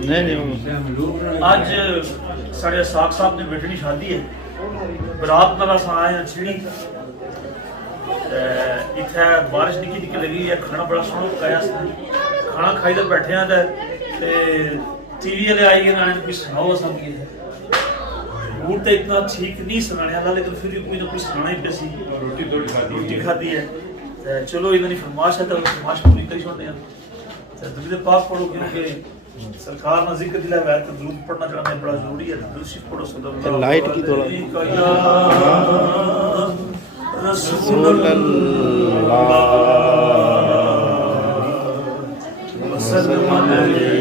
आज साढ़े इशाक साहब ने बेटे की शादी है, बरात नाल अस आए हैं चिड़ी। इत्थे बारिश निक्की निक्की लगी है, खाना बड़ा सोहना पकाया, खाना खाई तो बैठे हैं ते टीवी वाले आई गए ना, कुछ सुनाओ सब की है। मूड तो इतना ठीक नहीं सुनाने वाला, लेकिन फिर भी कोई ना कुछ सुनाना ही पे सी। रोटी खाधी है, चलो इन्होंने फरमाश है तो फरमाश पूरी करी छोड़ने हैं। दुरूद पाक पढ़ो, क्योंकि सरकार ने जिक्र दिलाया है तो दुरूद पढ़ना चाहते हैं, बड़ा जरूरी है। दुरूद शरीफ पढ़ो। सल्लल्लाहु लाइट की थोड़ा रसूल अल्लाह सल्लल्लाहु अलैहि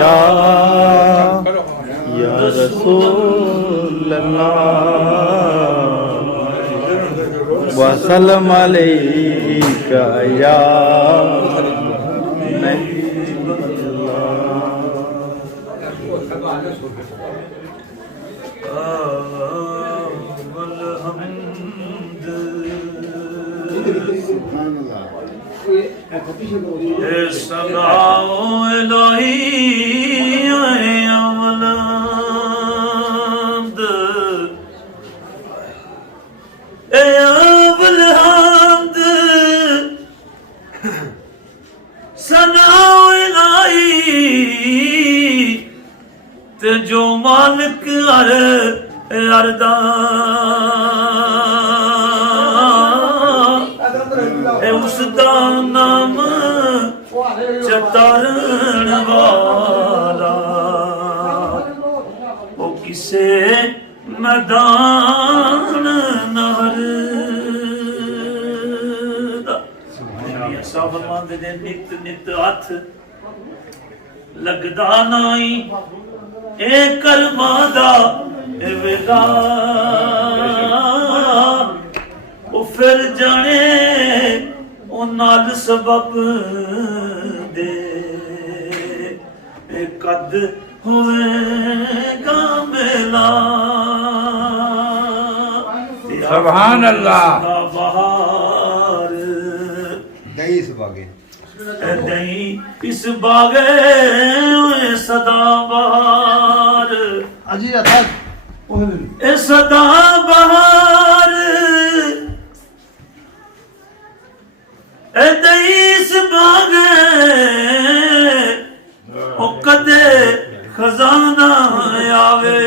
या रसूल अल्लाह वसल्लम अलैका या सलाओ इलाही ते जो मालिक अरदा उसदा नाम चतारण वाला, वो किसे मैदान नहर सा फरमांदे ने नित नित हथ लगदा नाई ए कर्मा दा वेला, ओ फिर जाने ओ नाल सबब दे कद होएगा मेला। सुभान अल्लाह। बहार दही इस बागे, दही इस बागे सदा बहार। अजी अथाक ए सदा बहार ए दही इस बागे ओ कदे खजाना आवे,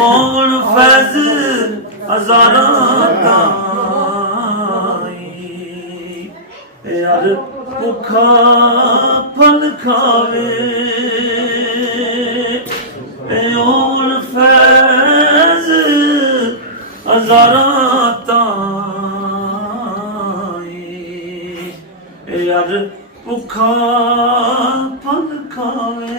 ओन फैज हजारा यार भुखा फल खावे, ओन फैज हजारा यार भुखा फल खावे।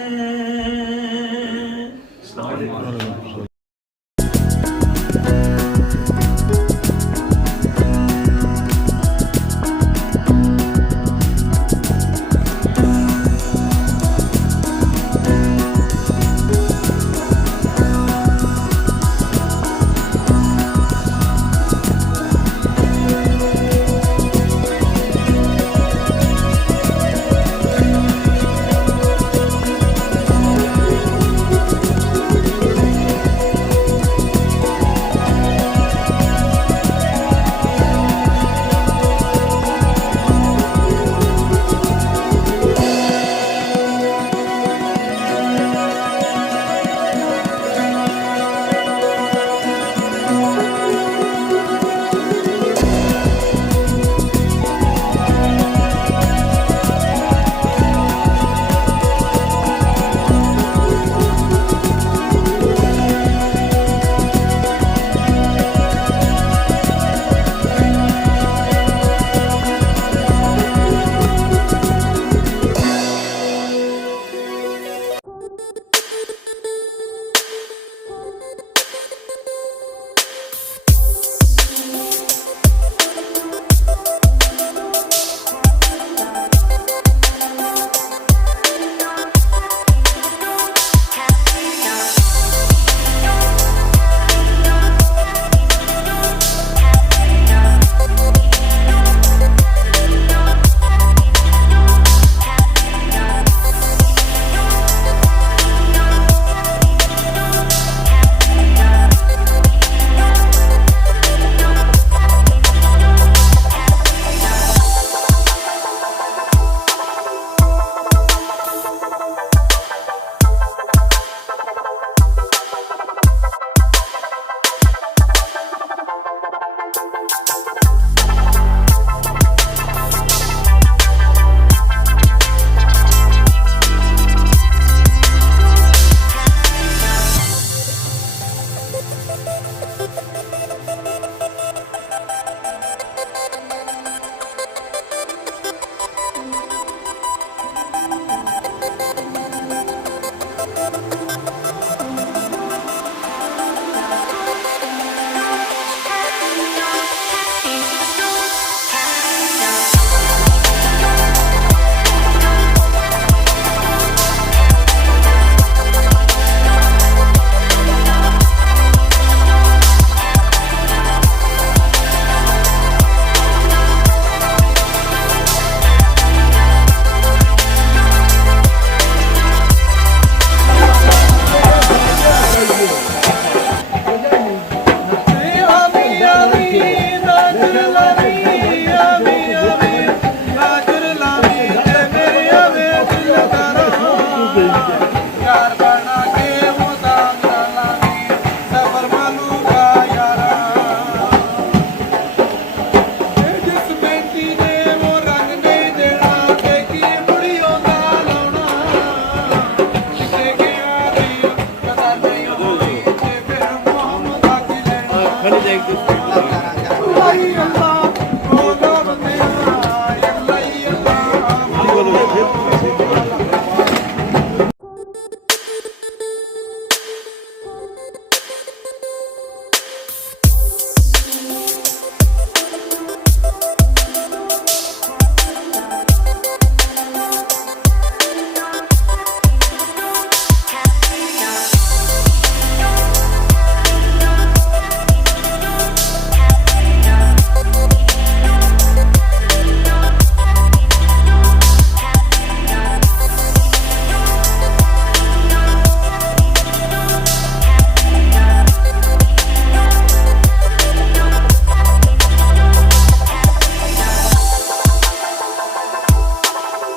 देख